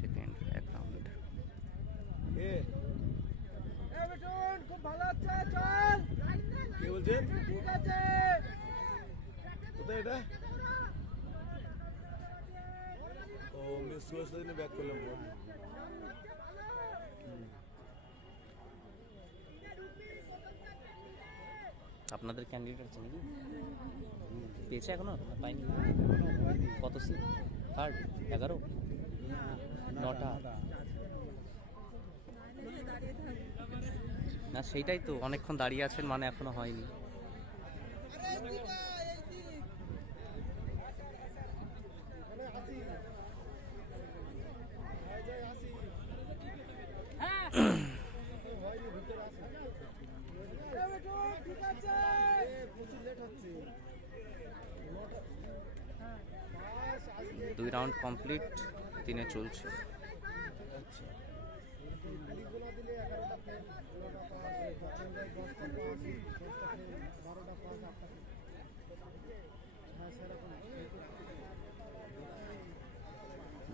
Second এক round খুব ভালো হচ্ছে চল। কে বলছেন ঠিক আছে। কোথায় এটা? ও মিস সুভাষ দিনে ব্যাক করলাম ফোন আপনাদের ক্যান্ডিডেট আছে নাকি? পেয়েছে এখনও? পাইনি। কত সি থার্ড এগারো? নটা। না সেইটাই তো অনেকক্ষণ দাঁড়িয়ে আছেন মানে এখনও হয়নি। দুই রাউন্ড কমপ্লিট। তিনে চলছে।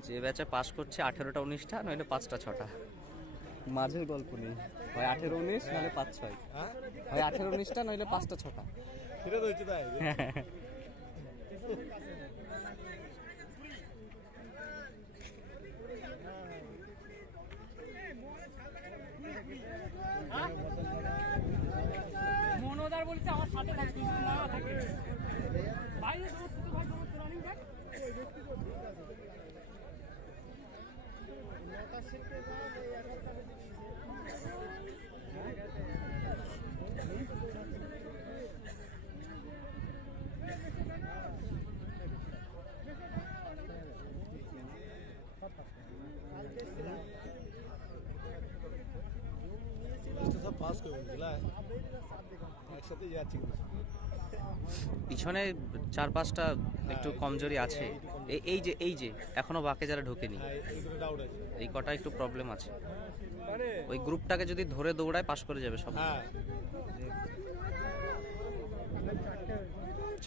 যে ব্যাচে পাস করছে আঠেরোটা উনিশটা নইলে পাঁচটা ছটা। মাঝের গল্প নেই। হয় আঠেরো উনিশ নইলে পাঁচ ছয়। হ্যাঁ? হয় আঠেরো উনিশটা নইলে পাঁচটা ছটা। সেটা তো হচ্ছে তাই? ভাই রানিং দেখ লিস্টে সব পাস করে একসাথে যাচ্ছি পিছনে চার পাঁচটা একটু কমজোরি আছে। এই যে এই যে এখনও বাকে যারা ঢোকেনি হ্যাঁ এই কটা একটু প্রবলেম আছে। ওই গ্রুপটাকে যদি ধরে দৌড়ায় পাস করে যাবে সব। হ্যাঁ।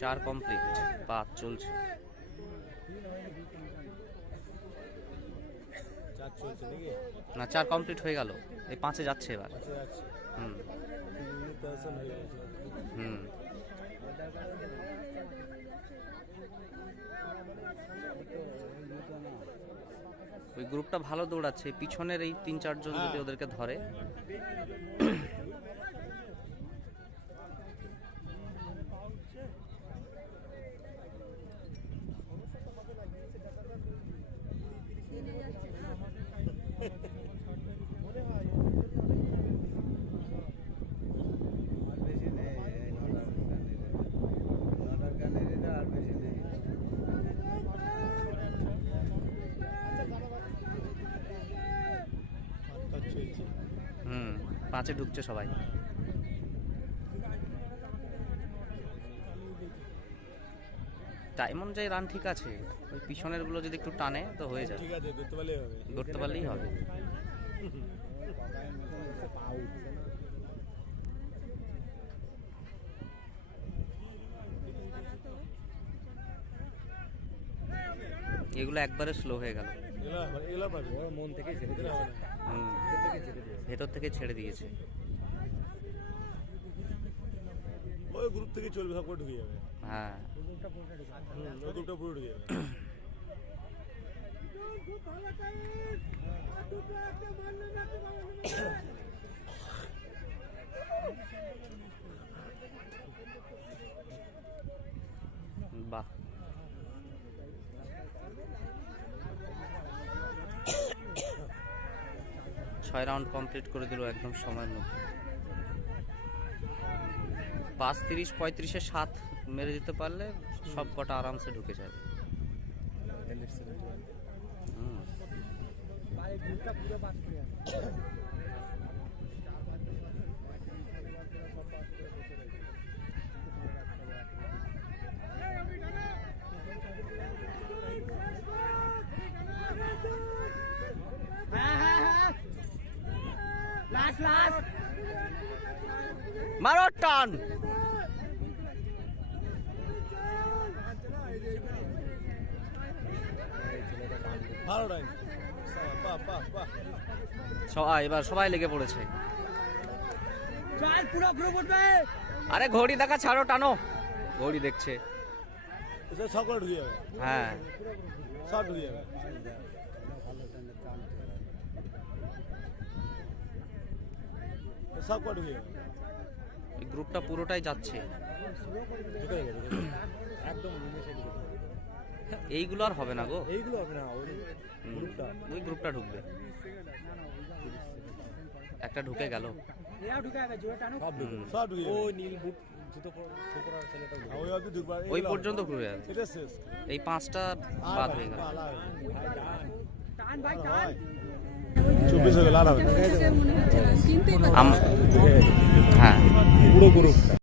চার কমপ্লিট পাঁচ চলছে চার চলছে নাকি না চার কমপ্লিট হয়ে গেল। এই পাঁচে যাচ্ছে এবার। হুম। হুম। ওই গ্রুপটা ভালো দৌড়াচ্ছে। পিছনের এই তিন চারজন যদি হ্যাঁ। ওদেরকে ধরে আর বেশি নেই এই নটার ক্যান্ডিডেট নটার ক্যান্ডিডেট আর বেশি নেই পাঁচ চলছে পাঁচে ঢুকছে সবাই। টাইম অনুযায়ী রান ঠিক আছে ওই পিছনেরগুলো যদি একটু টানে তো হয়ে যাবে। ঠিক আছে ধরতে পারলেই হবে। ধরতে পারলেই হবে। এগুলো একবারে স্লো হয়ে গেল। মন থেকেই ভেতর থেকে ছেড়ে দিয়েছে। ওই গ্রুপ থেকে চলবে সব ঢুকে যাবে। হ্যাঁ। ওই গ্রুপটা পুরো ঢুকে যাবে। বেটন খুব ভালো টাইম আর দুটো একটা মারলে না তো ভালো বাহ ছয় রাউন্ড কমপ্লিট করে দিল একদম সময়ের মধ্যে। পাঁচ তিরিশ পঁয়ত্রিশে সাত মেরে দিতে পারলে সব কটা আরামসে ঢুকে যাবে। হুম ভাই গ্রুপটা পুরো পাস করে আছে লাস্ট লাস্ট মারো টান। ভালো টাইম বাহ বাহ বাহ। সবাই এবার সবাই লেগে পড়েছে। চল পুরো গ্রুপ উঠবে। আরে ঘড়ি দেখা ছাড়ো টানো। ঘড়ি দেখছে। এসে ঢুকে যাবে। হ্যাঁ। সব ঢুকে যাবে। সব গ্রুপটা পুরোটাই যাচ্ছে। একদম এইগুলো আর হবে না গো। এইগুলো হবে না ওই গ্রুপটা। ওই গ্রুপটা ঢুকবে। একটা ঢুকে গেল। এরাও ঢুকে যাবে জোরে টানো সব ঢুকে সব ঢুকে যাবে ওই নীল বুট জুতো পরার ছেলেটা ওই অবধি ঢুকবে। ওই পর্যন্ত ঘুরে যাবে এটা শেষ। এই পাঁচটা বাদ হয়ে গেল। হবে। চব্বিশ হয়ে হবে। আম- হ্যাঁ। পুরো গ্রুপ